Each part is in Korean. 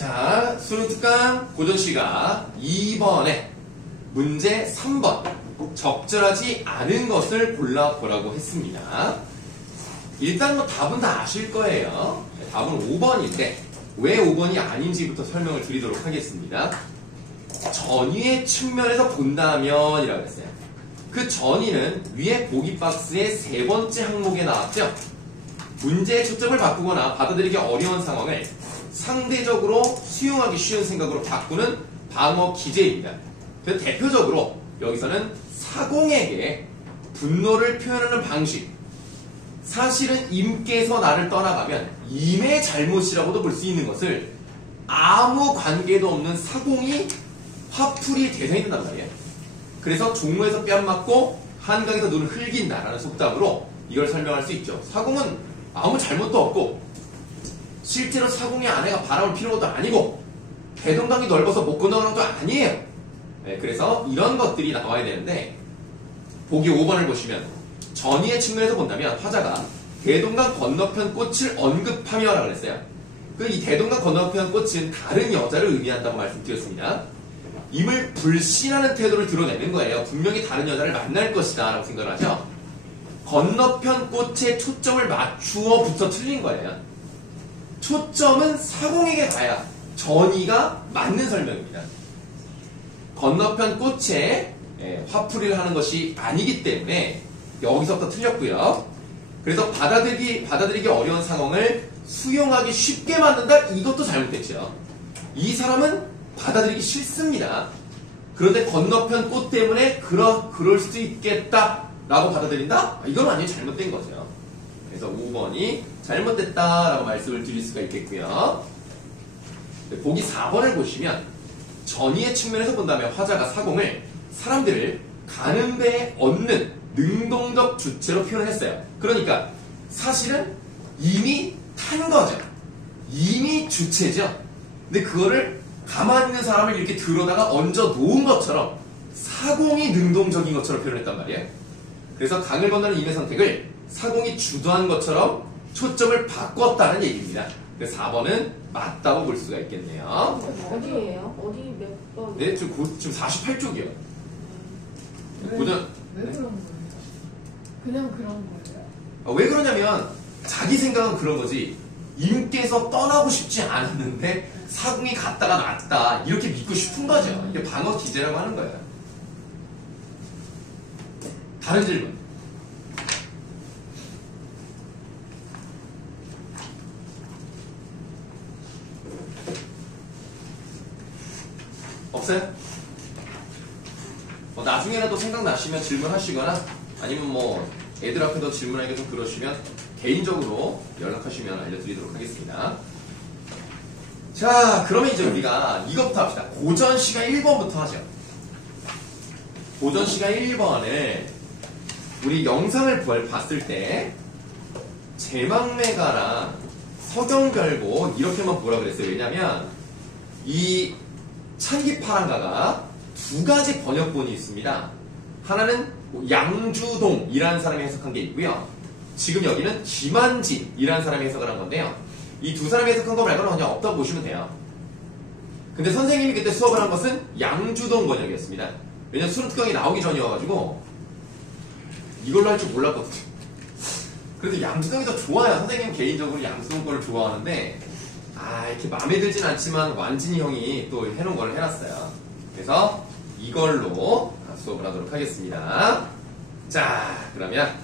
자, 수능특강 고전시가 2번에 문제 3번 적절하지 않은 것을 골라보라고 했습니다. 일단 뭐 답은 다 아실 거예요. 답은 5번인데 왜 5번이 아닌지부터 설명을 드리도록 하겠습니다. 전위의 측면에서 본다면 이라고 했어요. 그 전위는 위에 보기 박스의 세 번째 항목에 나왔죠. 문제의 초점을 바꾸거나 받아들이기 어려운 상황을 상대적으로 수용하기 쉬운 생각으로 바꾸는 방어 기제입니다. 그래서 대표적으로 여기서는 사공에게 분노를 표현하는 방식, 사실은 임께서 나를 떠나가면 임의 잘못이라고도 볼 수 있는 것을 아무 관계도 없는 사공이 화풀이의 대상이 된단 말이에요. 그래서 종로에서 뺨 맞고 한강에서 눈을 흘긴다라는 속담으로 이걸 설명할 수 있죠. 사공은 아무 잘못도 없고 실제로 사공의 아내가 바람을 피는 것도 아니고 대동강이 넓어서 못 건너가는 것도 아니에요. 네, 그래서 이런 것들이 나와야 되는데 보기 5번을 보시면 전위의 측면에서 본다면 화자가 대동강 건너편 꽃을 언급하며 라고 했어요. 이 대동강 건너편 꽃은 다른 여자를 의미한다고 말씀드렸습니다. 임을 불신하는 태도를 드러내는 거예요. 분명히 다른 여자를 만날 것이다 라고 생각을 하죠. 건너편 꽃에 초점을 맞추어부터 틀린 거예요. 초점은 사공에게 가야 전위가 맞는 설명입니다. 건너편 꽃에 화풀이를 하는 것이 아니기 때문에 여기서부터 틀렸고요. 그래서 받아들이기 어려운 상황을 수용하기 쉽게 만든다? 이것도 잘못됐죠. 이 사람은 받아들이기 싫습니다. 그런데 건너편 꽃 때문에 그럴 수도 있겠다 라고 받아들인다? 이건 완전히 잘못된 거죠. 그래서 5번이 잘못됐다라고 말씀을 드릴 수가 있겠고요. 보기 4번을 보시면 전위의 측면에서 본다면 화자가 사공을 사람들을 가는 배에 얻는 능동적 주체로 표현했어요. 그러니까 사실은 이미 탄 거죠. 이미 주체죠. 근데 그거를 가만히 있는 사람을 이렇게 들어다가 얹어 놓은 것처럼 사공이 능동적인 것처럼 표현했단 말이에요. 그래서 강을 건너는 임의 선택을 사공이 주도한 것처럼 초점을 바꿨다는 얘기입니다. 그래서 4번은 맞다고 볼 수가 있겠네요. 어디예요? 어디 몇 번? 네, 지금 48쪽이요. 왜 그런 거예요? 그냥 그런 거예요? 왜 그러냐면 자기 생각은 그런 거지. 임께서 떠나고 싶지 않았는데 사공이 갔다가 났다 이렇게 믿고 싶은 거죠. 이게 방어 기제라고 하는 거예요. 다른 질문. 없어요? 나중에라도 생각나시면 질문하시거나 아니면 뭐 애들 앞에서 질문하기가 좀 그러시면 개인적으로 연락하시면 알려드리도록 하겠습니다. 자, 그러면 이제 우리가 이것부터 합시다. 고전시가 1번부터 하죠. 고전시가 1번을 우리 영상을 봤을 때 제망매가랑 서경별고 이렇게만 보라 그랬어요. 왜냐면 이 찬기파랑가가 두 가지 번역본이 있습니다. 하나는 양주동이라는 사람이 해석한 게 있고요. 지금 여기는 김한진이라는 사람이 해석을 한 건데요. 이 두 사람이 해석한 거 말고는 그냥 없다고 보시면 돼요. 근데 선생님이 그때 수업을 한 것은 양주동 번역이었습니다. 왜냐면 수능특강이 나오기 전이어가지고 이걸로 할 줄 몰랐거든요. 그래도 양주동이 더 좋아요. 선생님 개인적으로 양주동 거를 좋아하는데 이렇게 마음에 들진 않지만 완진이 형이 또 해놓은 걸 해놨어요. 그래서 이걸로 수업을 하도록 하겠습니다. 자, 그러면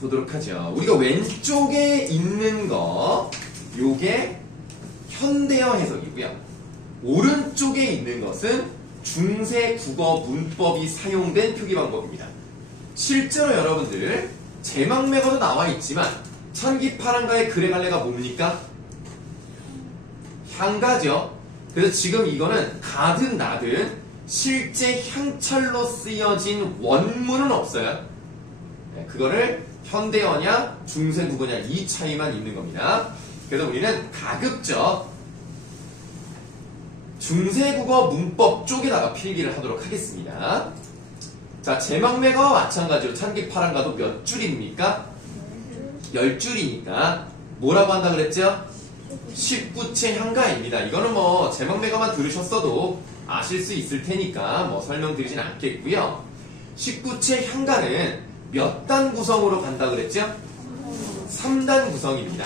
보도록 하죠. 우리가 왼쪽에 있는 거 요게 현대어 해석이고요. 오른쪽에 있는 것은 중세 국어 문법이 사용된 표기 방법입니다. 실제로 여러분들 제망매가도 나와 있지만 찬기파랑가의 그래갈래가 뭡니까? 향가죠. 그래서 지금 이거는 가든 나든 실제 향찰로 쓰여진 원문은 없어요. 그거를 현대어냐 중세국어냐 이 차이만 있는 겁니다. 그래서 우리는 가급적 중세국어 문법 쪽에다가 필기를 하도록 하겠습니다. 자, 제망매가와 마찬가지로 찬기파랑가도 몇 줄입니까? 10줄이니까 뭐라고 한다 그랬죠? 19채 향가입니다. 이거는 뭐 제막매가만 들으셨어도 아실 수 있을 테니까 뭐 설명드리진 않겠고요. 19채 향가는 몇 단 구성으로 간다 그랬죠? 3단 구성입니다.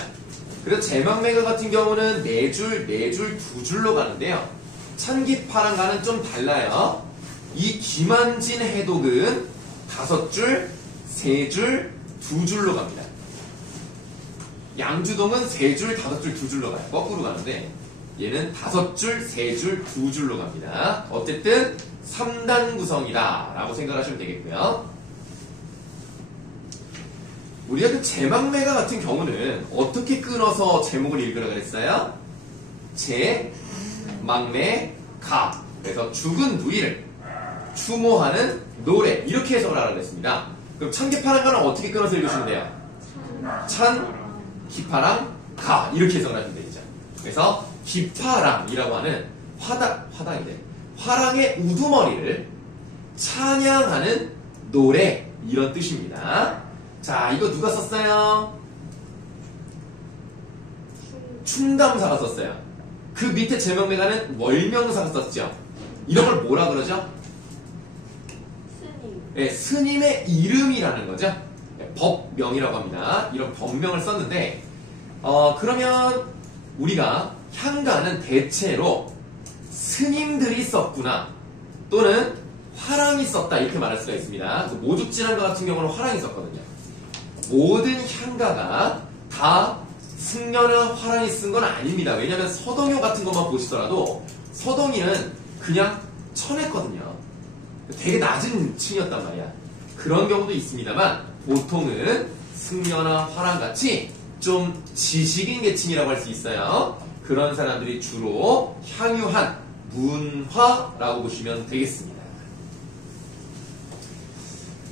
그래서 제막매가 같은 경우는 4줄, 4줄, 2줄로 가는데요. 찬기파랑과는 좀 달라요. 이 김한진 해독은 5줄, 3줄, 2줄로 갑니다. 양주동은 3줄, 5줄, 2줄로 가요. 거꾸로 가는데 얘는 5줄, 3줄, 2줄로 갑니다. 어쨌든 3단 구성이다 라고 생각하시면 되겠고요. 우리가 그 제막매가 같은 경우는 어떻게 끊어서 제목을 읽으라 그랬어요? 제막매가. 그래서 죽은 누이를 추모하는 노래 이렇게 해석을 하라고 했습니다. 그럼 찬기파랑가는 어떻게 끊어서 읽으시면 돼요? 찬기파랑가 이렇게 해석을 하시면 되죠. 그래서 기파랑이라고 하는 화당이래. 화랑의 우두머리를 찬양하는 노래 이런 뜻입니다. 자, 이거 누가 썼어요? 춘담사가 썼어요. 그 밑에 제명매가는 월명사가 썼죠. 이런 걸 뭐라 그러죠? 스님. 네, 스님의 이름이라는 거죠. 네, 법명이라고 합니다. 이런 법명을 썼는데 그러면 우리가 향가는 대체로 스님들이 썼구나 또는 화랑이 썼다 이렇게 말할 수가 있습니다. 모죽진한가 같은 경우는 화랑이 썼거든요. 모든 향가가 다 승려나 화랑이 쓴 건 아닙니다. 왜냐하면 서동요 같은 것만 보시더라도 서동이는 그냥 천했거든요. 되게 낮은 층이었단 말이야. 그런 경우도 있습니다만 보통은 승려나 화랑같이 좀 지식인 계층이라고 할 수 있어요. 그런 사람들이 주로 향유한 문화라고 보시면 되겠습니다.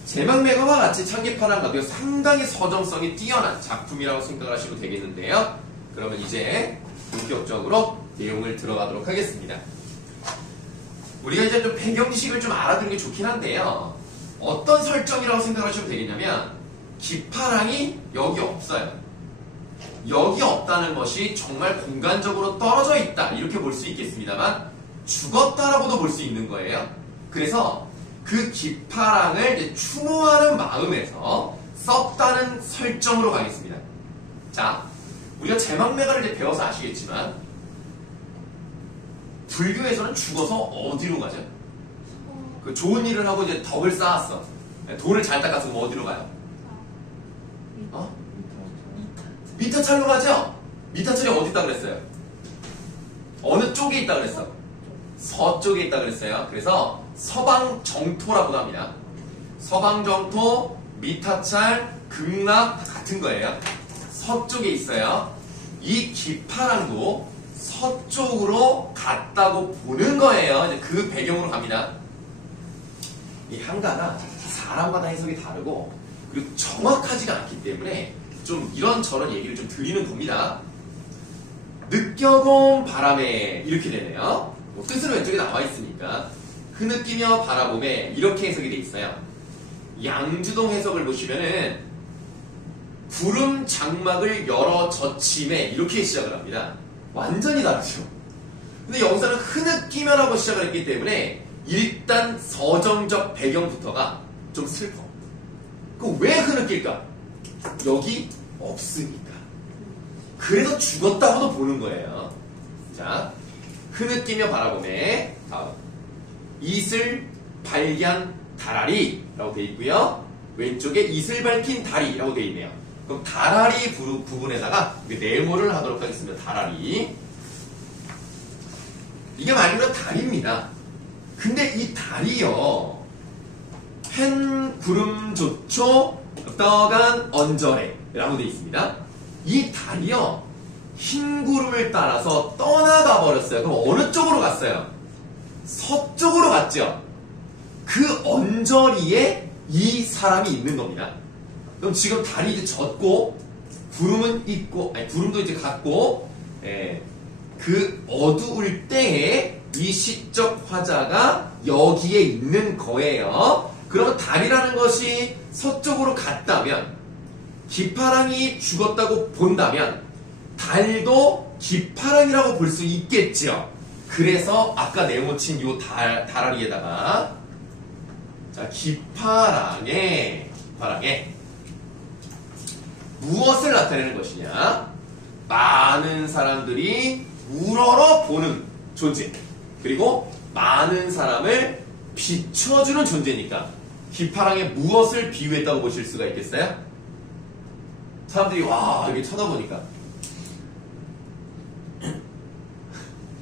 제막매가와 같이 찬기파랑가도 상당히 서정성이 뛰어난 작품이라고 생각을 하시면 되겠는데요. 그러면 이제 본격적으로 내용을 들어가도록 하겠습니다. 우리가 이제 좀 배경 지식을 좀 알아두는 게 좋긴 한데요. 어떤 설정이라고 생각하시면 되겠냐면 기파랑이 여기 없어요. 여기 없다는 것이 정말 공간적으로 떨어져 있다 이렇게 볼 수 있겠습니다만 죽었다라고도 볼 수 있는 거예요. 그래서 그 기파랑을 이제 추모하는 마음에서 썼다는 설정으로 가겠습니다. 자, 우리가 제막매가를 이제 배워서 아시겠지만 불교에서는 죽어서 어디로 가죠? 그 좋은 일을 하고 이제 덕을 쌓았어. 돌을 잘 닦았으면 어디로 가요? 미타찰로 가죠? 미타찰이 어디 있다 그랬어요? 어느 쪽에 있다 그랬어? 서쪽에 있다 그랬어요. 그래서 서방정토라고도 합니다. 서방정토, 미타찰, 극락 같은 거예요. 서쪽에 있어요. 이 기파랑도 서쪽으로 갔다고 보는 거예요. 이제 그 배경으로 갑니다. 이 향가가 사람마다 해석이 다르고 그리고 정확하지가 않기 때문에 좀 이런저런 얘기를 좀 드리는 겁니다. 느껴봄 바람에 이렇게 되네요. 뭐 뜻은 왼쪽에 나와 있으니까 흐느끼며 바라봄에 이렇게 해석이 돼 있어요. 양주동 해석을 보시면은 구름 장막을 열어 젖힘에 이렇게 시작을 합니다. 완전히 다르죠. 근데 여기서는 흐느끼며라고 시작을 했기 때문에 일단 서정적 배경부터가 좀 슬퍼. 그럼 왜 흐느낄까? 여기 없으니까. 그래서 죽었다고도 보는 거예요. 자, 흐느끼며 바라봄에 다음 이슬 발견 다라리라고 되어 있고요. 왼쪽에 이슬 밝힌 다리라고 되어 있네요. 그럼 다라리 부분에다가 네모를 하도록 하겠습니다. 다라리. 이게 말 그대로 다리입니다. 근데 이 다리요. 펜 구름 조초 떠간 언저래 라고 되어 있습니다. 이 다리요. 흰 구름을 따라서 떠나가 버렸어요. 그럼 어느 쪽으로 갔어요? 서쪽으로 갔죠. 그 언저리에 이 사람이 있는 겁니다. 그럼 지금 달이 이제 젖고 구름은 있고, 아니 구름도 이제 갔고, 그 어두울 때에 이 시적 화자가 여기에 있는 거예요. 그러면 달이라는 것이 서쪽으로 갔다면, 기파랑이 죽었다고 본다면, 달도 기파랑이라고 볼 수 있겠죠. 그래서 아까 네모친 요 다라리에다가 자 기파랑에 무엇을 나타내는 것이냐? 많은 사람들이 우러러 보는 존재, 그리고 많은 사람을 비춰주는 존재니까 기파랑에 무엇을 비유했다고 보실 수가 있겠어요? 사람들이 와 이렇게 쳐다보니까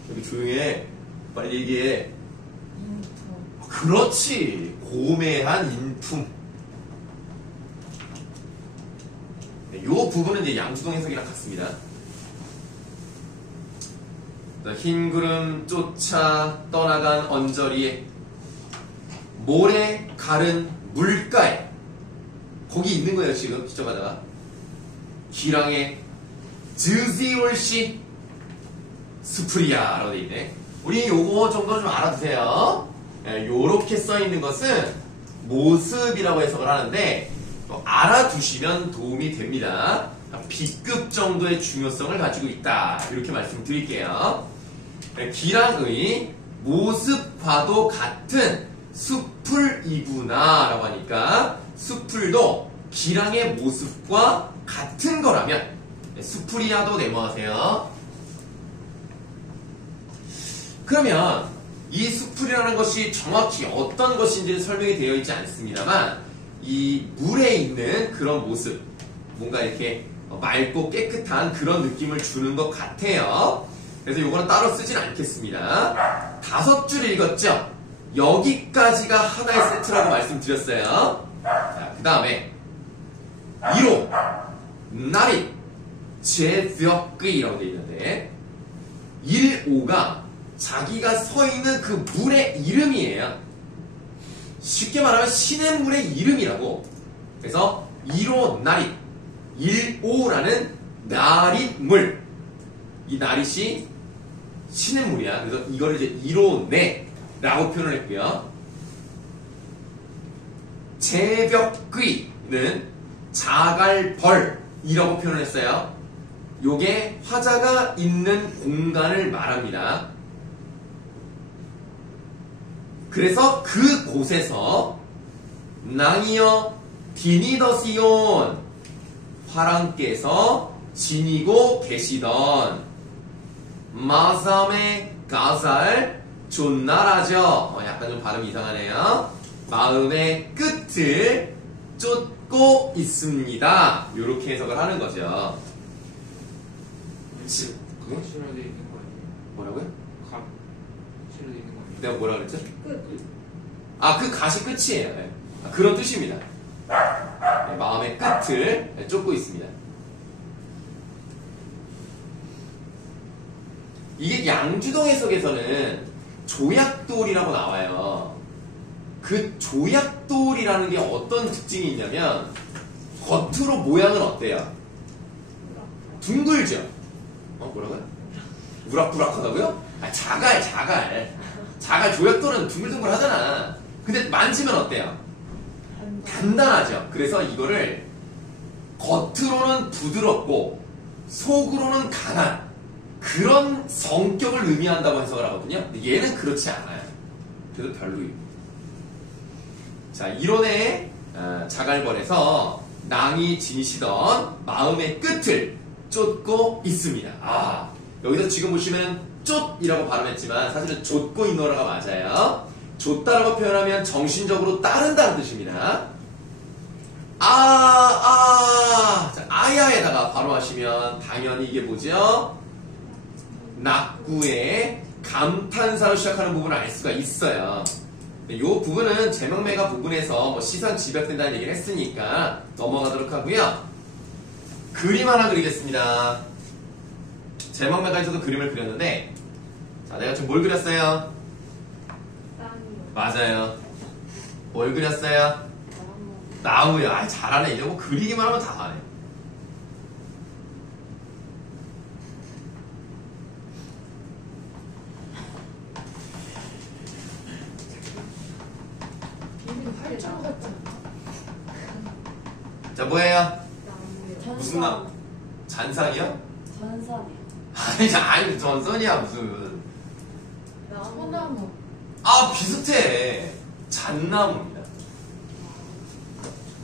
여기 조용해, 빨리 얘기해. 인터. 그렇지, 고매한 인품. 네, 이 부분은 이제 양수동 해석이랑 같습니다. 흰 구름 쫓아 떠나간 언저리에 모래 가른 물가에, 거기 있는 거예요 지금 지적하다가. 기랑의 즈지올시 스프리아라고 돼 있네. 우리 요거 정도 좀 알아두세요. 요렇게 써 있는 것은 모습이라고 해석을 하는데 또 알아두시면 도움이 됩니다. B급 정도의 중요성을 가지고 있다, 이렇게 말씀드릴게요. 기랑의 모습과도 같은 수풀이구나 라고 하니까 수풀도 기랑의 모습과 같은 거라면 수풀이야도 네모하세요. 그러면 이 수풀이라는 것이 정확히 어떤 것인지는 설명이 되어 있지 않습니다만 이 물에 있는 그런 모습, 뭔가 이렇게 맑고 깨끗한 그런 느낌을 주는 것 같아요. 그래서 이거는 따로 쓰진 않겠습니다. 5줄 읽었죠? 여기까지가 하나의 세트라고 말씀드렸어요. 자, 그 다음에 1호 나리 제벽이라고 되어 있는데 1호가 자기가 서 있는 그 물의 이름이에요. 쉽게 말하면 시냇물의 이름이라고. 그래서 1호 나리 1호라는 나릿물, 이 나릿이 시냇물이야. 그래서 이거를 이제 1호네라고 표현을 했고요. 제벽귀는 자갈벌이라고 표현을 했어요. 요게 화자가 있는 공간을 말합니다. 그래서 그 곳에서 낭이여 디니더시온, 화랑께서 지니고 계시던 마삼의 가살 존나라죠. 약간 좀 발음이 이상하네요. 마음의 끝을 쫓고 있습니다. 이렇게 해석을 하는 거죠. 각 실어져 있는 거 아니에요? 뭐라고요? 각 실어져 있는 거 아니에요? 내가 뭐라 그랬죠? 끝. 아, 그 가시 끝이에요. 네. 그런 뜻입니다. 네, 마음의 끝을 쫓고 있습니다. 이게 양주동 해석에서는 조약돌이라고 나와요. 그 조약돌이라는 게 어떤 특징이 있냐면 겉으로 모양은 어때요? 둥글죠? 뭐라고요? 우락부락하다고요? 아, 자갈 조약돌은 둥글둥글 하잖아. 근데 만지면 어때요? 단단하죠. 그래서 이거를 겉으로는 부드럽고 속으로는 강한 그런 성격을 의미한다고 해석을 하거든요. 근데 얘는 그렇지 않아요. 그래서 별로입니다. 자, 이론의 자갈벌에서 낭이 지니시던 마음의 끝을 쫓고 있습니다. 아, 여기서 지금 보시면 쫓이라고 발음했지만 사실은 쫓고 있노라가 맞아요. 쫓다라고 표현하면 정신적으로 따른다는 뜻입니다. 자, 아야에다가 바로 하시면 당연히 이게 뭐죠? 낙구의 감탄사로 시작하는 부분을 알 수가 있어요. 이 부분은 제명매가 부분에서 뭐 시선 집약된다는 얘기를 했으니까 넘어가도록 하고요. 그림 하나 그리겠습니다. 제명매가에서도 그림을 그렸는데, 자, 내가 지금 뭘 그렸어요? 땅이요. 맞아요. 뭘 그렸어요? 나무요. 아, 잘하네. 이제 뭐 그리기만 하면 다 가네. 활짝 같잖아. 자, 뭐예요? 나무요. 무슨 나무? 잔상이요? 전선이요. 아니 전선이야 무슨. 소나무. 아 비슷해. 잣나무입니다.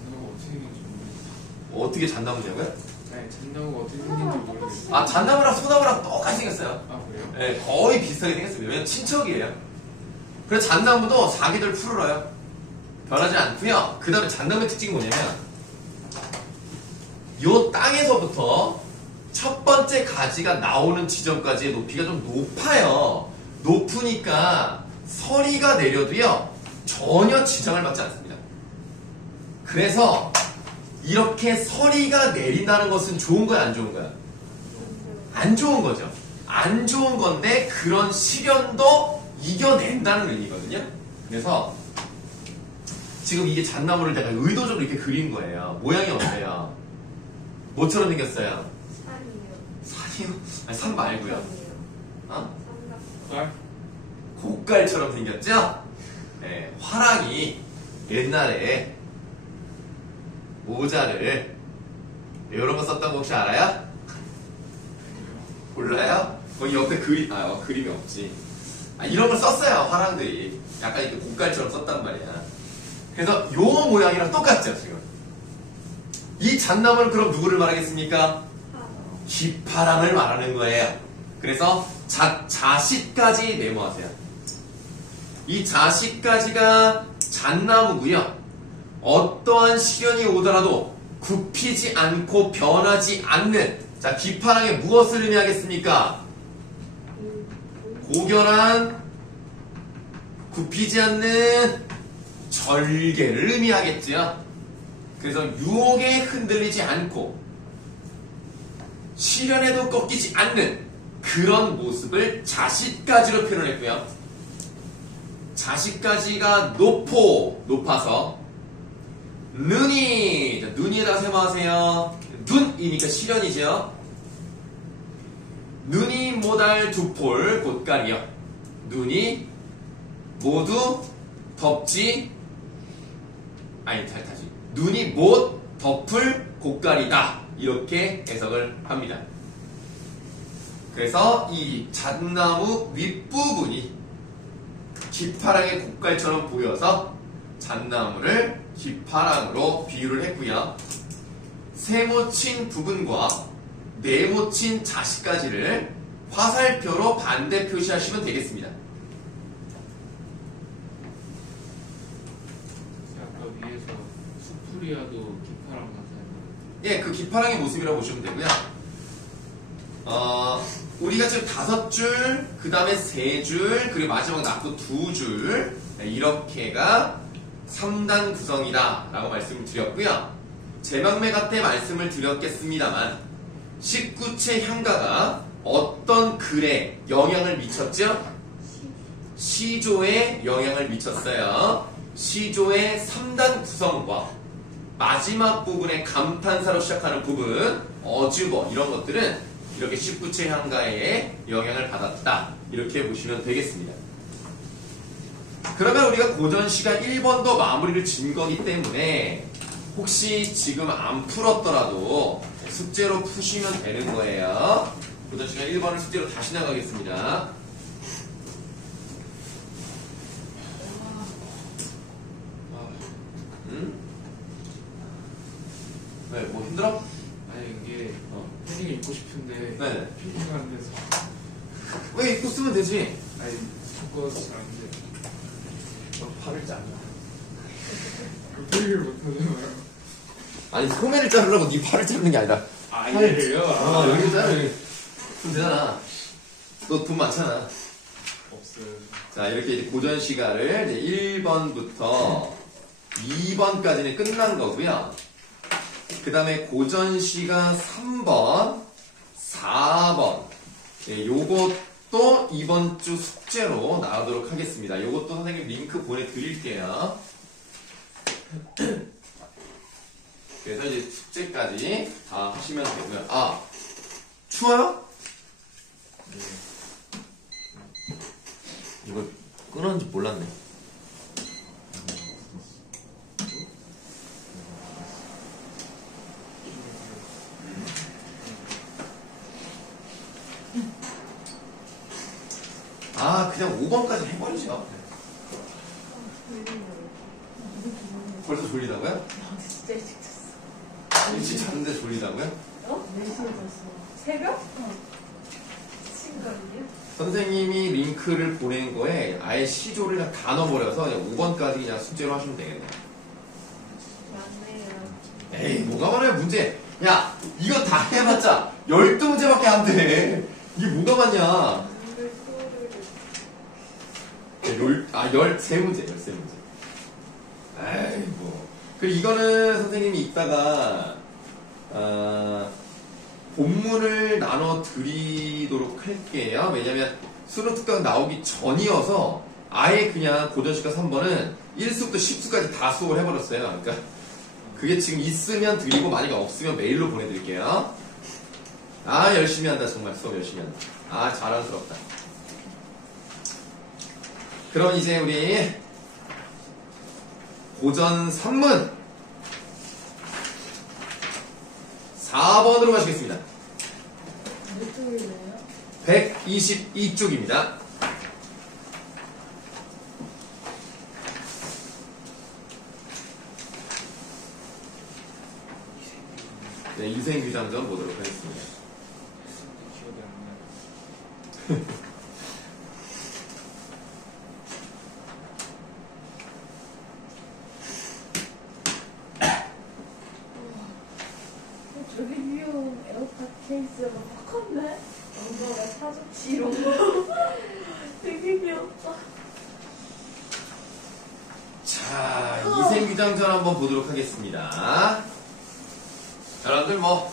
잔나무가 어떻게 생긴지 모르겠어. 어떻게 잣나무냐고요? 아니 잔나무가 어떻게 생긴지 모르겠어. 아 잣나무랑 소나무랑 똑같이 생겼어요. 아 그래요? 네, 거의 비슷하게 생겼습니다. 왜냐면 친척이에요. 그래서 잣나무도 사계절 푸르러요. 변하지 않고요. 그 다음에 잣나무의 특징이 뭐냐면 요 땅에서부터 첫 번째 가지가 나오는 지점까지의 높이가 좀 높아요. 높으니까 서리가 내려도요 전혀 지장을 받지 않습니다. 그래서 이렇게 서리가 내린다는 것은 좋은 거야 안 좋은 거야? 안 좋은 거죠. 안 좋은 건데 그런 시련도 이겨낸다는 의미거든요. 그래서 지금 이게 잣나무를 내가 의도적으로 이렇게 그린 거예요. 모양이 어때요? 뭐처럼 생겼어요? 산이요. 산이요? 아니 산 말고요. 산이요. 어? 삼각. 쌀? 곡갈처럼 생겼죠? 네, 화랑이 옛날에 모자를 이런 거 썼던 거 혹시 알아요? 몰라요? 거기 옆에 그림이 없지. 이런 걸 썼어요, 화랑들이. 약간 이렇게 곡갈처럼 썼단 말이야. 그래서 요 모양이랑 똑같죠, 지금. 이 잣나무는 그럼 누구를 말하겠습니까? 기파랑을 말하는 거예요. 그래서 자식까지 메모하세요. 이 자식까지가 잣나무고요. 어떠한 시련이 오더라도 굽히지 않고 변하지 않는 자 기파랑에 무엇을 의미하겠습니까? 고결한 굽히지 않는 절개를 의미하겠죠. 그래서 유혹에 흔들리지 않고 시련에도 꺾이지 않는 그런 모습을 자식까지로 표현했고요. 자식까지가 높아서 눈이 자, 눈이에다가 세모하세요. 눈이니까 시련이죠. 눈이 모달 두폴 곧가리요. 눈이 모두 덮지 다시 눈이 못 덮을 곡간이다 이렇게 해석을 합니다. 그래서 이 잣나무 윗부분이 기파랑의 곡갈처럼 보여서 잣나무를 기파랑으로 비유를 했고요. 세모친 부분과 네모친 자식까지를 화살표로 반대 표시하시면 되겠습니다. 아까 위에서 수프리아도 기파랑 같아요. 예, 그 기파랑의 모습이라고 보시면 되고요. 우리가 지금 5줄, 그 다음에 3줄, 그리고 마지막 낙도 2줄, 이렇게가 3단 구성이다 라고 말씀을 드렸고요. 제명매가 때 말씀을 드렸겠습니다만 19채 향가가 어떤 글에 영향을 미쳤죠? 시조에 영향을 미쳤어요. 시조의 3단 구성과 마지막 부분의 감탄사로 시작하는 부분, 어주버 이런 것들은 이렇게 19채 향가에 영향을 받았다 이렇게 보시면 되겠습니다. 그러면 우리가 고전시가 1번도 마무리를 진 거기 때문에 혹시 지금 안 풀었더라도 숙제로 푸시면 되는 거예요. 고전시가 1번을 숙제로 다시 나가겠습니다. 왜? 뭐 힘들어? 아니 이게 패딩을 입고 싶은데 네. 패딩이 안 돼서 왜 입고 쓰면 되지? 아니 섞어서 잘 안 돼. 너 팔을 잘라. 패딩을 못 하잖아요. 아니 소매를 자르라고 네 팔을 자르는 게 아니라 아 이래요? 여기 자르 그럼 되잖아. 너 돈 많잖아. 없어요. 자 이렇게 이제 고전 시가를 이제 1번부터 2번까지는 끝난 거고요. 그 다음에 고전 시가 3번, 4번 요것도 이번 주 숙제로 나가도록 하겠습니다. 요것도 선생님 링크 보내드릴게요. 그래서 이제 숙제까지 다 하시면 되고요. 아 추워요? 네. 이거 끊었는지 몰랐네. 아, 그냥 5번까지 해버리죠. 벌써 졸리다고요? 아, 진짜 일찍 잤어. 일찍 잤는데 졸리다고요? 어? 4시에 잤어. 새벽? 어. 미친 거 아니에요? 선생님이 링크를 보낸 거에 아예 시조를 그냥 다 넣어버려서 그냥 5번까지 그냥 숙제로 하시면 되겠네. 맞네요. 에이, 뭐가 많아요, 문제. 야, 이거 다 해봤자 12문제밖에 안 돼. 이게 뭐가 많냐. 이걸 또 13문제. 에이, 뭐. 그리고 이거는 선생님이 이따가, 본문을 나눠 드리도록 할게요. 왜냐면 수능 특강 나오기 전이어서 아예 그냥 고전시가 3번은 1수부터 10수까지 다 수업을 해버렸어요. 그러니까 그게 지금 있으면 드리고 만약에 없으면 메일로 보내드릴게요. 아, 열심히 한다. 정말 수업 열심히 한다. 아, 자랑스럽다. 그럼 이제 우리 고전 3문 4번으로 가시겠습니다. 몇 쪽이래요? 122쪽입니다. 네, 인생규장전 보도록 하겠습니다. 기억이 안 나요. 저기 위용 에어팟 케이스가 확 컸네? 엄마가 사줬지 이런 거. 되게 귀엽다. 자, 인생규장전 한번 보도록 하겠습니다. 여러분들 뭐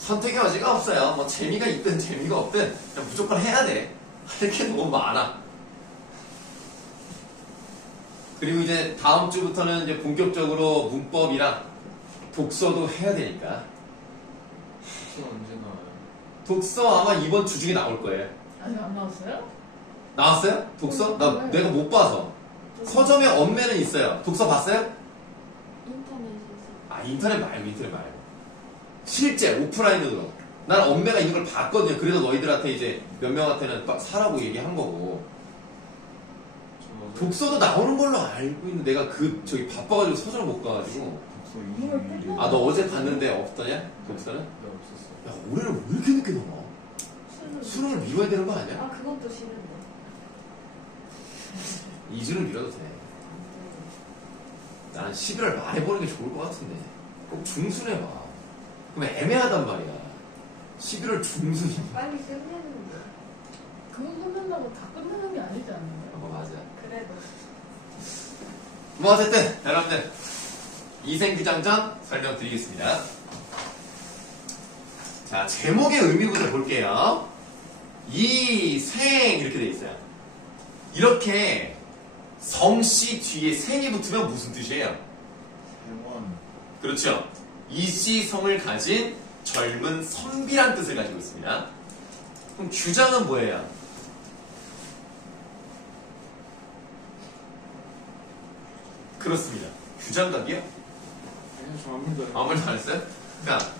선택의 여지가 없어요. 뭐 재미가 있든 재미가 없든 그냥 무조건 해야 돼. 할 게 너무 많아. 그리고 이제 다음 주부터는 이제 본격적으로 문법이랑 독서도 해야 되니까. 수업 언제 나와요? 독서 아마 이번 주 중에 나올 거예요. 아직 안 나왔어요? 나왔어요? 독서? 네. 내가 못 봐서. 서점에 엄매는 있어요. 독서 봤어요? 인터넷에서. 아, 인터넷 말고. 실제 오프라인으로. 난 엄매가 있는 걸 봤거든요. 그래서 너희들한테 이제 몇 명한테는 막 사라고 얘기한 거고. 저 독서도 나오는 걸로 알고 있는데 내가 저기 바빠가지고 서점을 못 가가지고. 독서 이걸 20일. 끝나- 아, 너 어제 봤는데 없더냐? 독서는? 네, 없었어요. 야, 올해는 왜 이렇게 늦게 나와? 수능을 미뤄야 되는 거 아니야? 아 그건 또 싫은데. 2주는 미뤄도 돼. 난 11월 말에 보는 게 좋을 것 같은데. 꼭 중순에 봐. 그럼 애매하단 말이야. 11월 중순이. 빨리 끝내는데. 그거 끝난다고 다 끝나는 게 아니지 않나요? 뭐 맞아. 그래도. 뭐 어쨌든 여러분들 이생규장전 설명드리겠습니다. 자, 제목의 의미부터 볼게요. 이생 이렇게 돼 있어요. 이렇게 성씨 뒤에 생이 붙으면 무슨 뜻이에요? 병원. 그렇죠. 이시성을 가진 젊은 선비란 뜻을 가지고 있습니다. 그럼 규장은 뭐예요? 그렇습니다. 규장각이요? 아니요, 저 아무 말도 아무 말도 안 했어요? 그러니까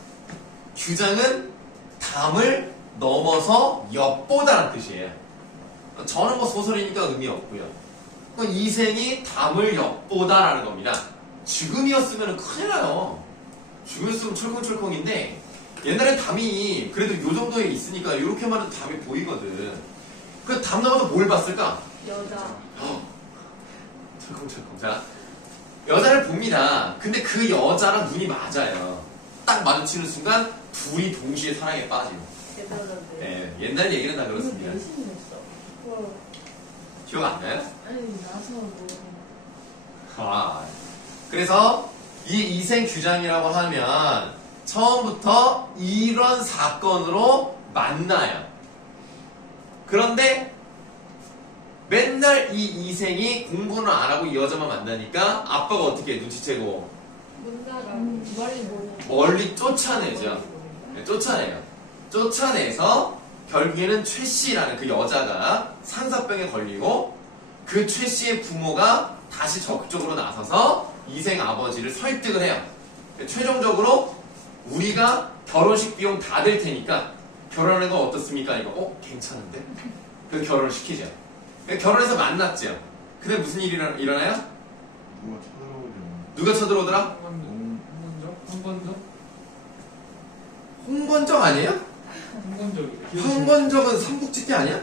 규장은 담을 넘어서 엿보다라는 뜻이에요. 저는 뭐 소설이니까 의미 없고요. 이생이 담을 엿보다라는 겁니다. 죽음이었으면 큰일 나요. 죽음이었으면 철컹철컹인데 옛날엔 담이 그래도 요 정도에 있으니까 이렇게만 해도 담이 보이거든. 그 담 넘어서 뭘 봤을까? 여자. 철컹철컹. 자, 여자를 봅니다. 근데 그 여자랑 눈이 맞아요. 딱 마주치는 순간 둘이 동시에 사랑에 빠지고. 대단한데. 예, 옛날 얘기는 다 이거 그렇습니다. 내신이 했어. 와. 기억 안 나요? 아니, 나서 뭐. 아, 그래서 이 이생규장이라고 하면 처음부터 이런 사건으로 만나요. 그런데 맨날 이 이생이 공부는 안 하고 이 여자만 만나니까 아빠가 어떻게 눈치채고 문 나가. 머리 뭐. 멀리 쫓아내죠. 네, 쫓아내요. 쫓아내서 결국에는 최 씨라는 그 여자가 상사병에 걸리고 그 최 씨의 부모가 다시 적극적으로 나서서 이생 아버지를 설득을 해요. 최종적으로 우리가 결혼식 비용 다 될 테니까 결혼하는 거 어떻습니까? 이거 괜찮은데? 그래서 결혼을 시키죠. 결혼해서 만났죠. 근데 무슨 일이 일어나요? 누가 쳐들어오지? 누가 쳐들어오더라? 한번적? 홍건적 아니에요? 홍건적은 삼국지 때 아니야?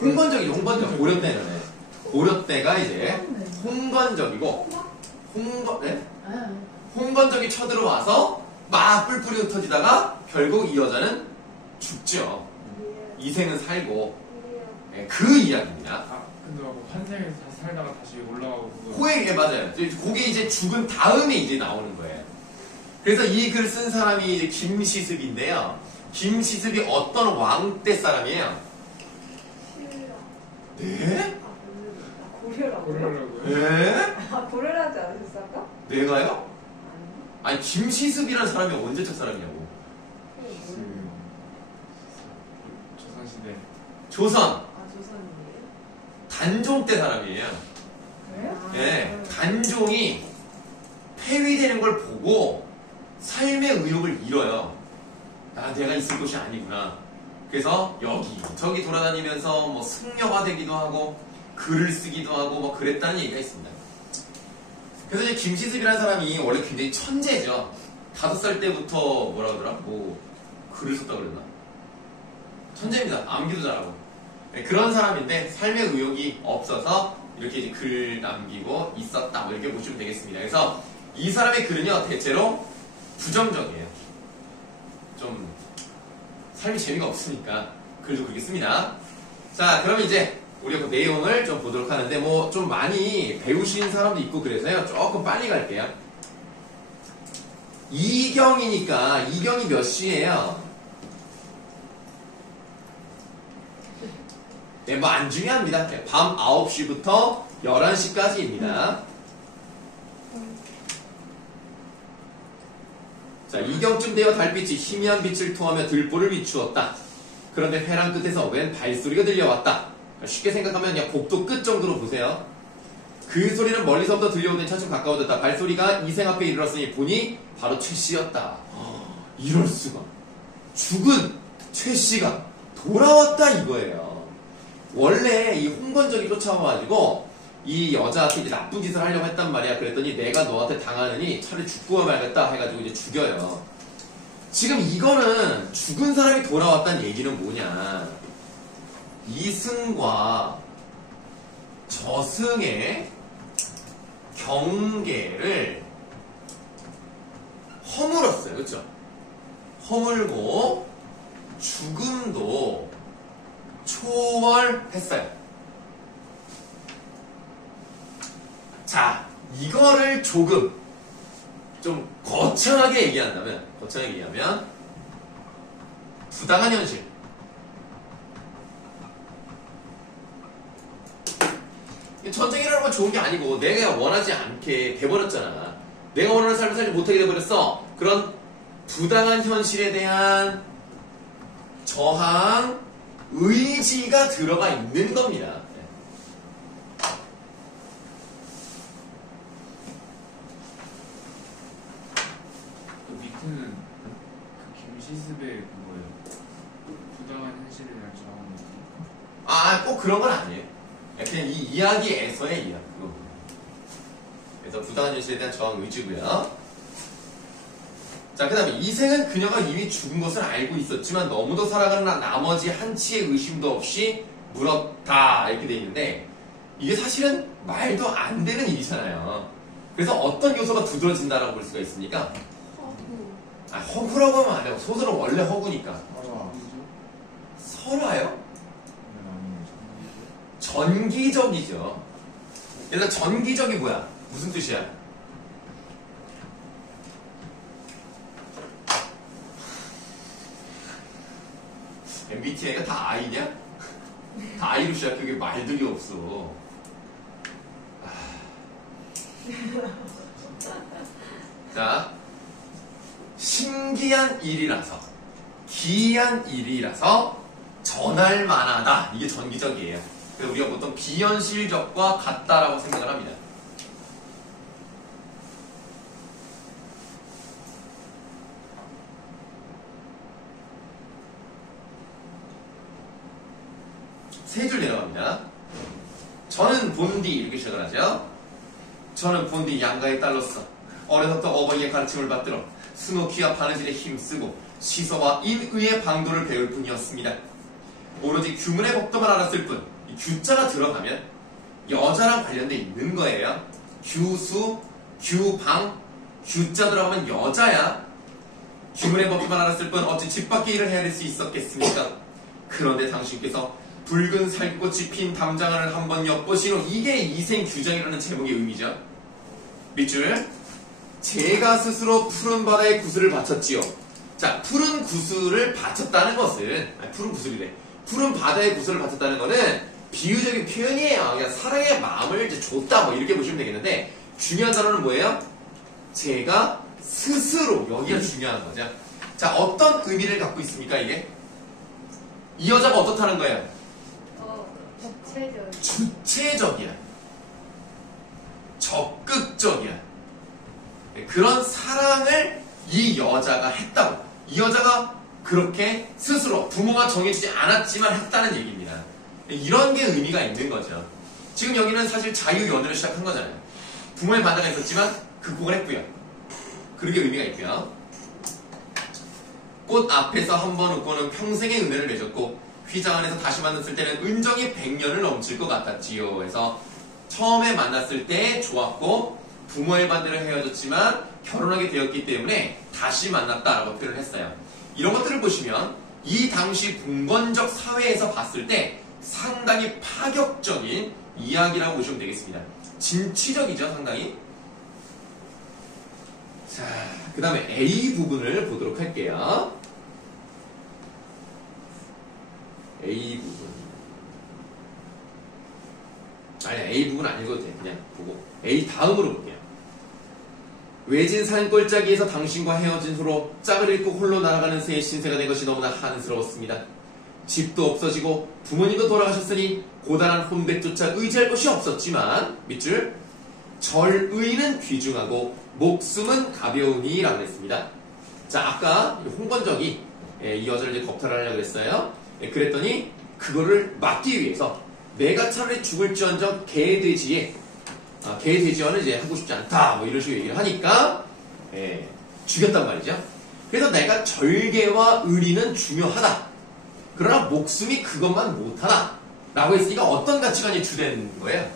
홍건적이죠. 홍건적. 고려 때는. 고려 때가 이제 홍건적이고 네? 홍건적이 쳐들어와서 막 뿔뿔이 흩어지다가 결국 이 여자는 죽죠. 이생은 살고 네, 그 이야기입니다. 아 근데 막 환생에서 살다가 다시 올라가고 그거. 호에 맞아요. 그게 이제 죽은 다음에 이제 나오는 거예요. 그래서 이 글 쓴 사람이 이제 김시습인데요. 김시습이 어떤 왕 때 사람이에요? 네? 고려라고요? 고려라고요? 네? 아, 고려라지 않으셨어 아까? 내가요? 아니 김시습이라는 사람이 언제적 사람이냐고. 조선시대. 조선 아, 조선이에요? 단종 때 사람이에요. 그래요? 아, 네, 단종이 폐위되는 걸 보고 삶의 의욕을 잃어요. 아, 내가 있을 곳이 아니구나. 그래서 여기 저기 돌아다니면서 뭐 승려가 되기도 하고 글을 쓰기도 하고 뭐 그랬다는 얘기가 있습니다. 그래서 이제 김시습이라는 사람이 원래 굉장히 천재죠. 5살 때부터 뭐라 그러더라? 뭐 글을 썼다 그랬나? 천재입니다. 암기도 잘하고. 네, 그런 사람인데 삶의 의욕이 없어서 이렇게 이제 글 남기고 있었다. 뭐 이렇게 보시면 되겠습니다. 그래서 이 사람의 글은요 대체로 부정적이에요. 좀 삶이 재미가 없으니까 글도 그렇게 씁니다. 자, 그럼 이제 우리가 그 내용을 좀 보도록 하는데 뭐 좀 많이 배우신 사람도 있고 그래서요 조금 빨리 갈게요. 이경이니까 이경이 몇 시예요? 네, 뭐 안 중요합니다. 네, 밤 9시부터 11시까지입니다. 자, 이경쯤 되어 달빛이 희미한 빛을 통하며 들보를 비추었다. 그런데 회랑 끝에서 웬 발소리가 들려왔다. 쉽게 생각하면 그냥 복도 끝 정도로 보세요. 그 소리는 멀리서부터 들려오더니 차츰 가까워졌다. 발소리가 이생 앞에 이르렀으니 보니 바로 최씨였다. 이럴 수가. 죽은 최씨가 돌아왔다 이거예요. 원래 이 홍건적이 쫓아와가지고 이 여자한테 이제 나쁜 짓을 하려고 했단 말이야. 그랬더니 내가 너한테 당하느니 차라리 죽고 말겠다 해가지고 이제 죽여요. 지금 이거는 죽은 사람이 돌아왔다는 얘기는 뭐냐. 이승과 저승의 경계를 허물었어요. 그렇죠? 허물고 죽음도 초월했어요. 자, 이거를 조금 좀 거창하게 얘기하면 부당한 현실. 전쟁이라는 건 좋은 게 아니고 내가 원하지 않게 돼버렸잖아. 내가 원하는 삶을 살지 못하게 돼버렸어. 그런 부당한 현실에 대한 저항, 의지가 들어가 있는 겁니다. 그 밑에는 그 김시습의 그거예요. 부당한 현실에 대한 저항. 아, 꼭 그런 건 아니에요. 그냥 이 이야기에서의 이야기. 그래서 부당한 현실에 대한 저항 의지고요. 자, 그 다음에 이생은 그녀가 이미 죽은 것을 알고 있었지만 너무도 사랑하는 나머지 한치의 의심도 없이 물었다 이렇게 돼 있는데 이게 사실은 말도 안 되는 일이잖아요. 그래서 어떤 요소가 두드러진다라고 볼 수가 있습니까? 아, 허구라고 하면 안 돼요. 소설은 원래 허구니까. 설화요? 전기적이죠. 일단 전기적이 뭐야? 무슨 뜻이야? MBTI가 다 I냐? 다 I로 시작해. 그게 말들이 없어. 자, 신기한 일이라서, 기이한 일이라서 전할 만하다. 이게 전기적이에요. 그래서 우리가 보통 비현실적과 같다라고 생각을 합니다. 세 줄 내려갑니다. 저는 본디 이렇게 시작을 하죠. 저는 본디 양가의 딸로서 어려서부터 어머니의 가르침을 받들어 스노키와 바느질에 힘쓰고 시서와 인의의 방도를 배울 뿐이었습니다. 오로지 규문의 법도만 알았을 뿐, 이 규자가 들어가면 여자랑 관련돼 있는 거예요. 규수, 규방, 규자 들어가면 여자야. 규문의 법도만 알았을 뿐 어찌 집 밖에 일을 헤아릴 수 있었겠습니까? 그런데 당신께서 붉은 살꽃이 핀 담장을 한번 엿보시노. 이게 이생규장이라는 제목의 의미죠. 밑줄. 제가 스스로 푸른 바다의 구슬을 바쳤지요. 자, 푸른 구슬을 바쳤다는 것은, 푸른 구슬이래. 푸른 바다의 구슬을 바쳤다는 것은 비유적인 표현이에요. 그냥 사랑의 마음을 이제 줬다, 뭐 이렇게 보시면 되겠는데, 중요한 단어는 뭐예요? 제가 스스로, 여기가 중요한 거죠. 자, 어떤 의미를 갖고 있습니까, 이게? 이 여자가 어떻다는 거예요? 적체적. 주체적이야. 적극적이야. 그런 사랑을 이 여자가 했다고. 이 여자가 그렇게 스스로 부모가 정해주지 않았지만 했다는 얘기입니다. 이런 게 의미가 있는 거죠. 지금 여기는 사실 자유연애를 시작한 거잖아요. 부모의 반대가 있었지만 극복을 했고요. 그렇게 의미가 있고요. 꽃 앞에서 한 번 웃고는 평생의 은혜를 맺었고 휘장 안에서 다시 만났을 때는 은정이 100년을 넘칠 것 같았지요. 그래서 처음에 만났을 때 좋았고 부모의 반대로 헤어졌지만 결혼하게 되었기 때문에 다시 만났다라고 표현을 했어요. 이런 것들을 보시면 이 당시 봉건적 사회에서 봤을 때 상당히 파격적인 이야기라고 보시면 되겠습니다. 진취적이죠, 상당히. 자, 그 다음에 A 부분을 보도록 할게요. A 부분. 아니, A 부분 안 읽어도 돼. 그냥 보고. A 다음으로 볼게요. 외진 산골짜기에서 당신과 헤어진 후로 짝을 잃고 홀로 날아가는 새의 신세가 된 것이 너무나 한스러웠습니다. 집도 없어지고 부모님도 돌아가셨으니 고단한 혼백조차 의지할 것이 없었지만 밑줄 절의는 귀중하고 목숨은 가벼우니 라고 했습니다. 자, 아까 홍건적이 이 여자를 이제 겁탈을 하려고 했어요. 그랬더니 그거를 막기 위해서 내가 차라리 죽을지언정 개돼지와는 이제 하고 싶지 않다 뭐 이런 식으로 얘기를 하니까 죽였단 말이죠. 그래서 내가 절개와 의리는 중요하다. 그러나 목숨이 그것만 못하다 라고 했으니까 어떤 가치관이 주된 거예요?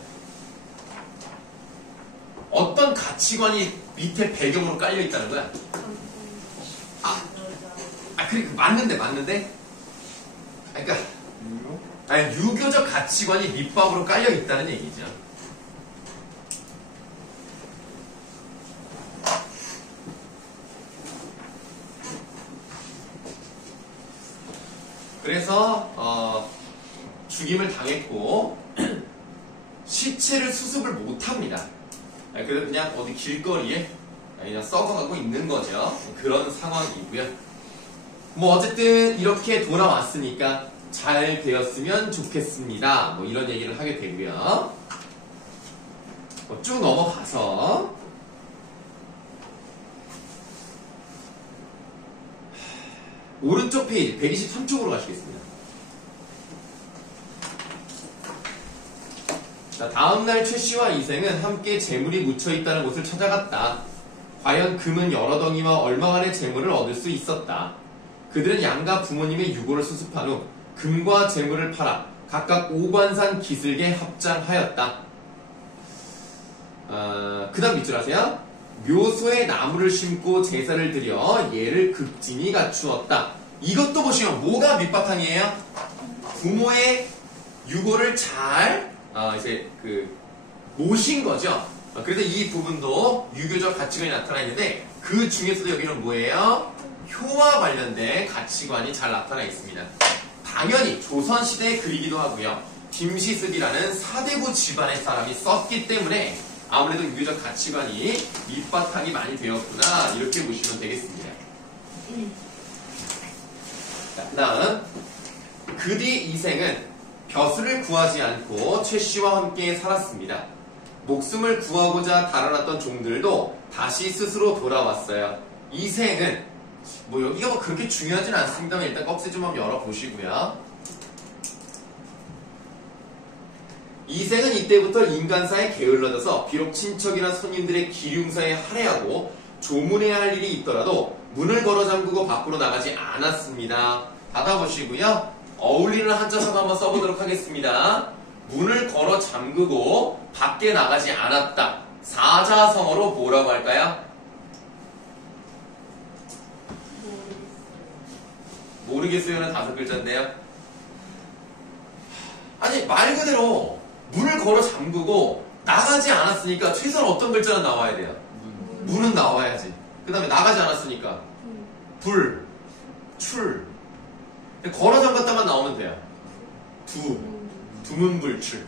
어떤 가치관이 밑에 배경으로 깔려있다는 거야? 그러니까 맞는데 그러니까 유교적 가치관이 밑밥으로 깔려있다는 얘기죠. 그래서 죽임을 당했고 시체를 수습을 못합니다. 그래서 그냥 어디 길거리에 그냥 썩어가고 있는 거죠. 그런 상황이고요. 뭐 어쨌든 이렇게 돌아왔으니까 잘 되었으면 좋겠습니다. 뭐 이런 얘기를 하게 되고요. 쭉 넘어가서 오른쪽 페이지 123쪽으로 가시겠습니다. 자, 다음날 최씨와 이생은 함께 재물이 묻혀있다는 곳을 찾아갔다. 과연 금은 여러 덩이와 얼마만의 재물을 얻을 수 있었다. 그들은 양가 부모님의 유고를 수습한 후 금과 재물을 팔아 각각 5관산 기슭에 합장하였다. 그 다음 밑줄 하세요. 묘소에 나무를 심고 제사를 드려 얘를 극진히 갖추었다. 이것도 보시면 뭐가 밑바탕이에요? 부모의 유고를 잘 이제 모신 거죠. 그래서 이 부분도 유교적 가치관이 나타나 있는데 그 중에서도 여기는 뭐예요? 효와 관련된 가치관이 잘 나타나 있습니다. 당연히 조선시대에 그리기도 하고요. 김시습이라는 사대부 집안의 사람이 썼기 때문에 아무래도 유교적 가치관이 밑바탕이 많이 되었구나 이렇게 보시면 되겠습니다. 자, 그 다음 그 뒤 이생은 벼슬을 구하지 않고 최씨와 함께 살았습니다. 목숨을 구하고자 달아났던 종들도 다시 스스로 돌아왔어요. 이생은 뭐 여기가 뭐 그렇게 중요하진 않습니다만 일단 꺽쇠 좀 한번 열어보시고요. 이생은 이때부터 인간사에 게을러져서 비록 친척이나 손님들의 기륭사에 할애하고 조문해야 할 일이 있더라도 문을 걸어 잠그고 밖으로 나가지 않았습니다. 받아보시고요. 어울리는 한자사도 한번 써보도록 하겠습니다. 문을 걸어 잠그고 밖에 나가지 않았다. 사자성어로 뭐라고 할까요? 모르겠어요는 5글자인데요. 아니 말 그대로 문을 걸어 잠그고 나가지 않았으니까 최소한 어떤 글자는 나와야 돼요? 문은 나와야지. 그 다음에 나가지 않았으니까 불, 출. 걸어 잠갔다만 나오면 돼요. 두문불출.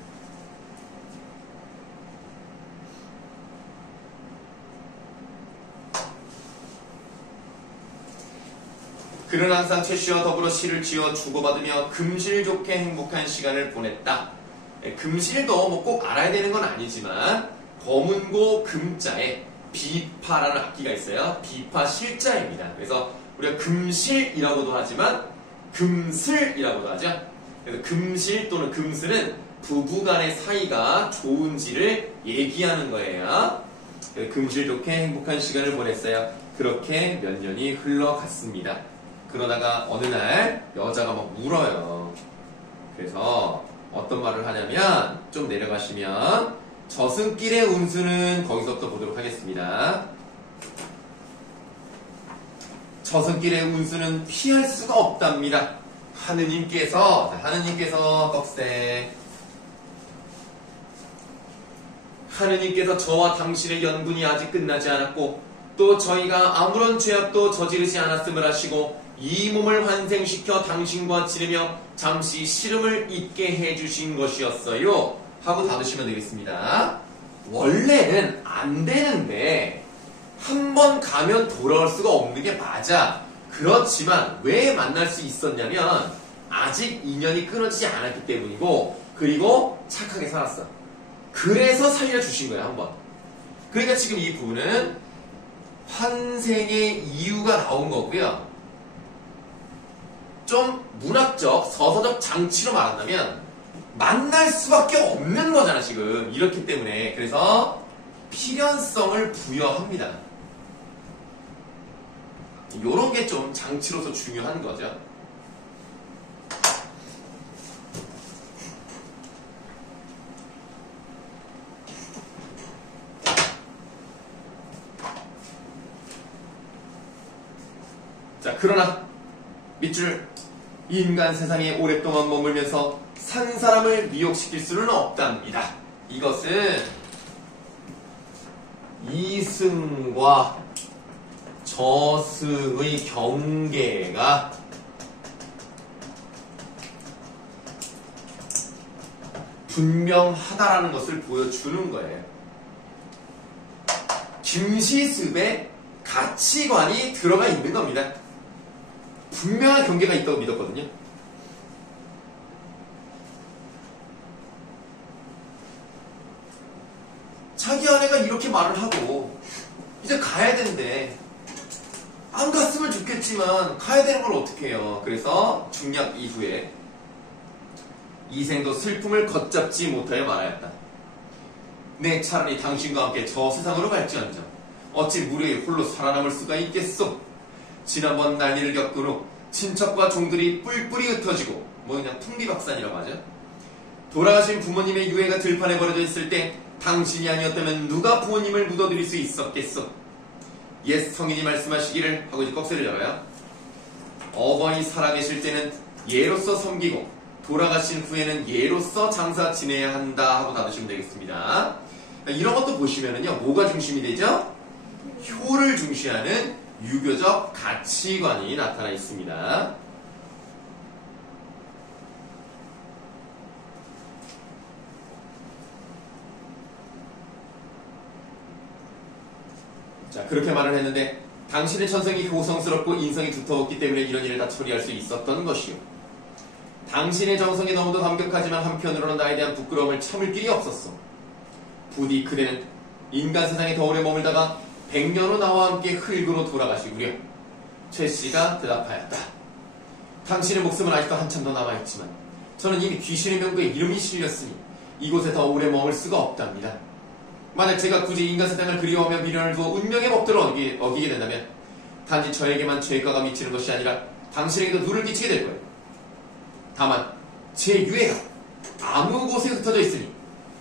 그는 항상 최 씨와 더불어 시를 지어 주고받으며 금실 좋게 행복한 시간을 보냈다. 금실도 뭐 꼭 알아야 되는 건 아니지만 검은고 금자에 비파라는 악기가 있어요. 비파 실자입니다. 그래서 우리가 금실이라고도 하지만 금슬이라고도 하죠. 그래서 금실 또는 금슬은 부부간의 사이가 좋은지를 얘기하는 거예요. 금실 좋게 행복한 시간을 보냈어요. 그렇게 몇 년이 흘러갔습니다. 그러다가 어느 날 여자가 막 울어요. 그래서 어떤 말을 하냐면 좀 내려가시면 저승길의 운수는 거기서부터 보도록 하겠습니다. 저승길의 운수는 피할 수가 없답니다. 하느님께서 꺽쇠 하느님께서 저와 당신의 연분이 아직 끝나지 않았고 또 저희가 아무런 죄악도 저지르지 않았음을 아시고 이 몸을 환생시켜 당신과 지르며 잠시 시름을 잊게 해주신 것이었어요. 하고 닫으시면 되겠습니다. 원래는 안 되는데 한 번 가면 돌아올 수가 없는 게 맞아. 그렇지만 왜 만날 수 있었냐면 아직 인연이 끊어지지 않았기 때문이고 그리고 착하게 살았어. 그래서 살려주신 거야 한 번. 그러니까 지금 이 부분은 환생의 이유가 나온 거고요. 좀 문학적, 서서적 장치로 말한다면 만날 수밖에 없는 거잖아 지금. 이렇기 때문에 그래서 필연성을 부여합니다. 요런 게 좀 장치로서 중요한 거죠. 자, 그러나 밑줄 인간 세상에 오랫동안 머물면서 산 사람을 미혹시킬 수는 없답니다. 이것은 이승과 저승의 경계가 분명하다라는 것을 보여주는 거예요. 김시습의 가치관이 들어가 있는 겁니다. 분명한 경계가 있다고 믿었거든요. 자기 아내가 이렇게 말을 하고 이제 가야 된대. 안 갔으면 좋겠지만 가야 되는 걸 어떻게 해요. 그래서 중략 이후에 이생도 슬픔을 걷잡지 못하여 말하였다. 내 차라리 당신과 함께 저 세상으로 갈지언정 어찌 무료에 홀로 살아남을 수가 있겠소. 지난번 난리를 겪은 후 친척과 종들이 뿔뿔이 흩어지고 뭐 그냥 풍비박산이라고 하죠. 돌아가신 부모님의 유해가 들판에 버려져 있을 때 당신이 아니었다면 누가 부모님을 묻어드릴 수 있었겠소. 옛 성인이 말씀하시기를 하고 이제 꺽쇠를 열어요. 어머니 살아계실 때는 예로서 섬기고 돌아가신 후에는 예로서 장사 지내야 한다 하고 닫으시면 되겠습니다. 이런 것도 보시면은요, 뭐가 중심이 되죠? 효를 중시하는 유교적 가치관이 나타나 있습니다. 자, 그렇게 말을 했는데 당신의 천성이 호성스럽고 인성이 두터웠기 때문에 이런 일을 다 처리할 수 있었던 것이요. 당신의 정성이 너무도 감격하지만 한편으로는 나에 대한 부끄러움을 참을 길이 없었어. 부디 그대는 인간 세상에 더 오래 머물다가 100년 후 나와 함께 흙으로 돌아가시구려. 최씨가 대답하였다. 당신의 목숨은 아직도 한참 더 남아있지만 저는 이미 귀신의 명부에 이름이 실렸으니 이곳에 더 오래 머물 수가 없답니다. 만약 제가 굳이 인간 세상을 그리워하며 미련을 두어 운명의 법들을 어기게 된다면 단지 저에게만 죄가가 미치는 것이 아니라 당신에게도 누를 끼치게 될 거예요. 다만 제 유해가 아무 곳에 흩어져 있으니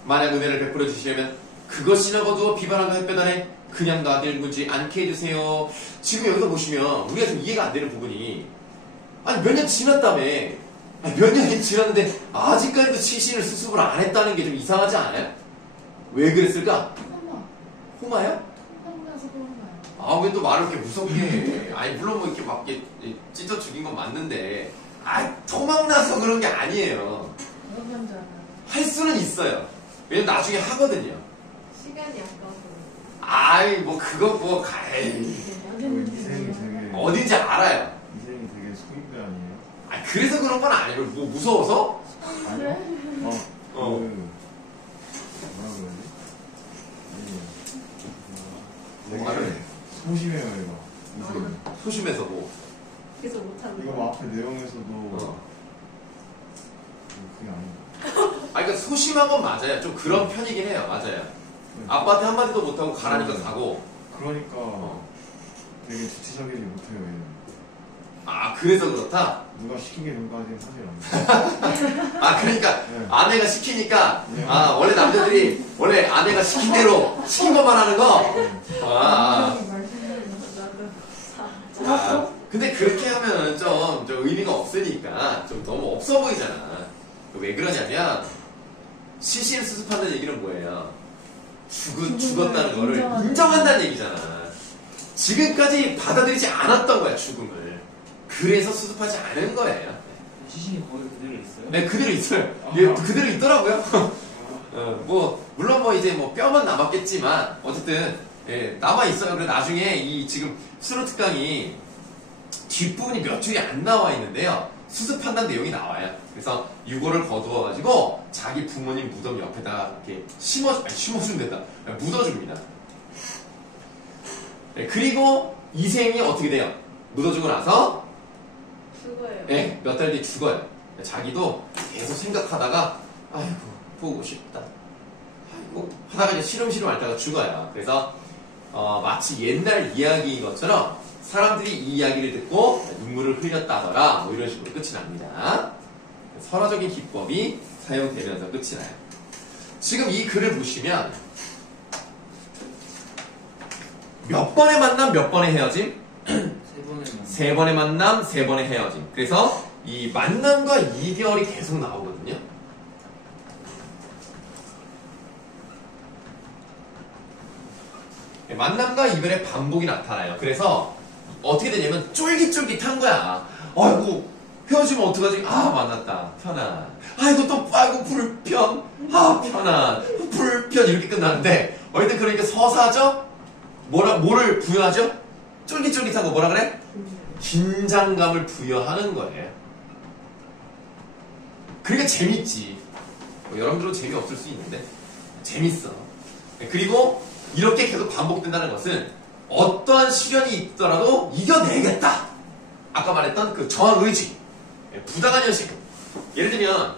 만약 은혜를 베풀어 주시려면 그것이나 거두어 비방함과 햇볕 아래 그냥 놔들지 않게 해주세요. 지금 여기서 보시면 우리가 좀 이해가 안 되는 부분이 아니 몇 년 지났다며 몇 년이 지났는데 아직까지도 시신을 수습을 안 했다는 게 좀 이상하지 않아요? 왜 그랬을까? 호마요? 통나서 그런가요? 아, 왜 또 말을 이렇게 무섭게 해? 아니, 물론 뭐 이렇게 막 이렇게 찢어 죽인 건 맞는데, 토막나서 그런 게 아니에요. 그런 줄 알아요. 할 수는 있어요. 왜냐면 나중에 하거든요. 시간이 아까워서. 아이, 뭐, 그거 뭐, 어디 있는지 이생이 몰라요. 되게 어딘지 알아요. 이생이 되게 소인배 아니에요? 아, 그래서 그런 건 아니에요. 뭐, 무서워서? 아니요? 어. 뭐라 그러지? 아니 말을 되게 소심해요 얘가 이생이. 소심해서 뭐. 그래서 못하는 이거 거. 뭐 앞에 내용에서도 어. 그게 아닌가? 그러니까 소심한 건 맞아요. 좀 그런 편이긴 해요. 맞아요. 아빠한테 한마디도 못하고 가라니까 가고. 그러니까 어. 되게 주체적이지 못해요 얘는. 아, 그래서 그렇다? 누가 시키기 전까지는 사실 안 돼. 아, 그러니까 네. 아내가 시키니까 네. 아, 원래 남자들이 원래 아내가 시킨 대로 시킨 것만 하는 거. 아, 근데 그렇게 하면 좀 의미가 없으니까 좀 너무 없어 보이잖아. 왜 그러냐면 시신을 수습한다는 얘기는 뭐예요? 죽었다는 거를 인정한다는 얘기잖아. 지금까지 받아들이지 않았던 거야, 죽음을. 그래서 수습하지 않은 거예요. 시신이 거기 그대로 있어요? 네, 그대로 있어요. 얘 그대로 있더라고요. 물론 뭐 이제 뭐 뼈만 남았겠지만, 어쨌든, 예, 남아있어요. 그래, 나중에 이 지금 수로 특강이 뒷부분이 몇 줄이 안 나와 있는데요. 수습한다는 내용이 나와요. 그래서 유골을 거두어가지고 자기 부모님 무덤 옆에다 이렇게 심어주면 된다. 묻어줍니다. 네, 그리고 이생이 어떻게 돼요? 묻어주고 나서 죽어요. 네, 몇 달 뒤에 죽어요. 자기도 계속 생각하다가 아이고 보고 싶다. 아이고 하다가 이제 시름시름 앓다가 죽어요. 그래서 마치 옛날 이야기인 것처럼 사람들이 이 이야기를 듣고 눈물을 흘렸다더라 뭐 이런 식으로 끝이 납니다. 설화적인 기법이 사용되면서 끝이 나요. 지금 이 글을 보시면 몇 번의 만남, 몇 번의 헤어짐? 세 번의 만남. 3번의 만남, 3번의 헤어짐. 그래서 이 만남과 이별이 계속 나오거든요. 만남과 이별의 반복이 나타나요. 그래서 어떻게 되냐면 쫄깃쫄깃한 거야. 아이고 헤어지면 어떡하지? 아 만났다. 편안. 아이고 또 아이고 불편. 아 편안. 불편 이렇게 끝나는데 어쨌든 그러니까 서사죠? 뭐를 부여하죠? 쫄깃쫄깃한 거 뭐라 그래? 긴장감을 부여하는 거예요. 그러니까 재밌지. 여러분들은 재미없을 수 있는데 재밌어. 그리고 이렇게 계속 반복된다는 것은 어떠한 시련이 있더라도 이겨내겠다. 아까 말했던 그 저항 의지, 부당한 현실. 예를 들면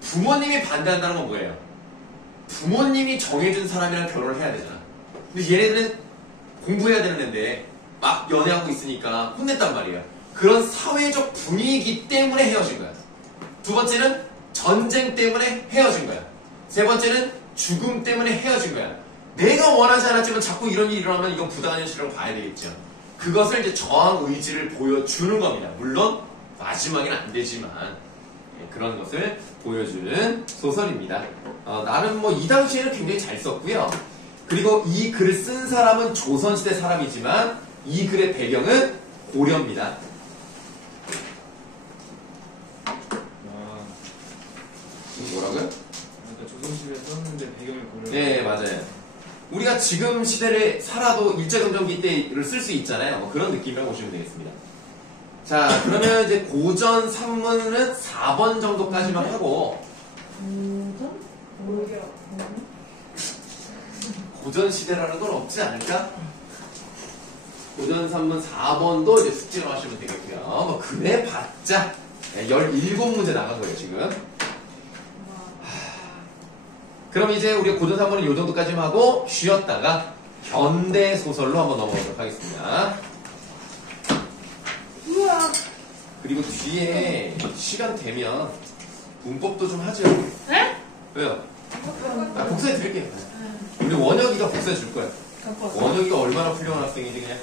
부모님이 반대한다는 건 뭐예요? 부모님이 정해준 사람이랑 결혼을 해야 되잖아. 근데 얘네들은 공부해야 되는 애인데 막 연애하고 있으니까 혼냈단 말이에요. 그런 사회적 분위기 때문에 헤어진 거야. 두 번째는 전쟁 때문에 헤어진 거야. 세 번째는 죽음 때문에 헤어진 거야. 내가 원하지 않았지만 자꾸 이런 일이 일어나면 이건 부당한 현실이라고 봐야 되겠죠. 그것을 이제 저항 의지를 보여주는 겁니다. 물론 마지막에는 안 되지만 그런 것을 보여주는 소설입니다. 나는 뭐 이 당시에는 굉장히 잘 썼고요. 그리고 이 글을 쓴 사람은 조선시대 사람이지만 이 글의 배경은 고려입니다. 뭐라고요? 그러니까 조선시대에 썼는데 배경이 고려. 네, 맞아요. 우리가 지금 시대를 살아도 일제강점기 때를 쓸 수 있잖아요. 뭐 그런 느낌이라고 보시면 되겠습니다. 자, 그러면 이제 고전 산문은 4번 정도까지만 하고 오히려 고전 시대라는 건 없지 않을까? 고전 산문 4번도 이제 숙제로 하시면 되겠고요. 뭐 그래 봤자 17문제 나간 거예요, 지금. 그럼 이제 우리 고전 3번은 이 정도까지만 하고 쉬었다가 현대 소설로 한번 넘어가도록 하겠습니다. 우와. 그리고 뒤에 시간 되면 문법도 좀 하죠. 네? 왜요? 잠깐만. 아, 복사해 드릴게요. 네. 우리 원혁이가 복사해 줄 거예요. 갖고 왔어. 원혁이가 얼마나 훌륭한 학생인지 그냥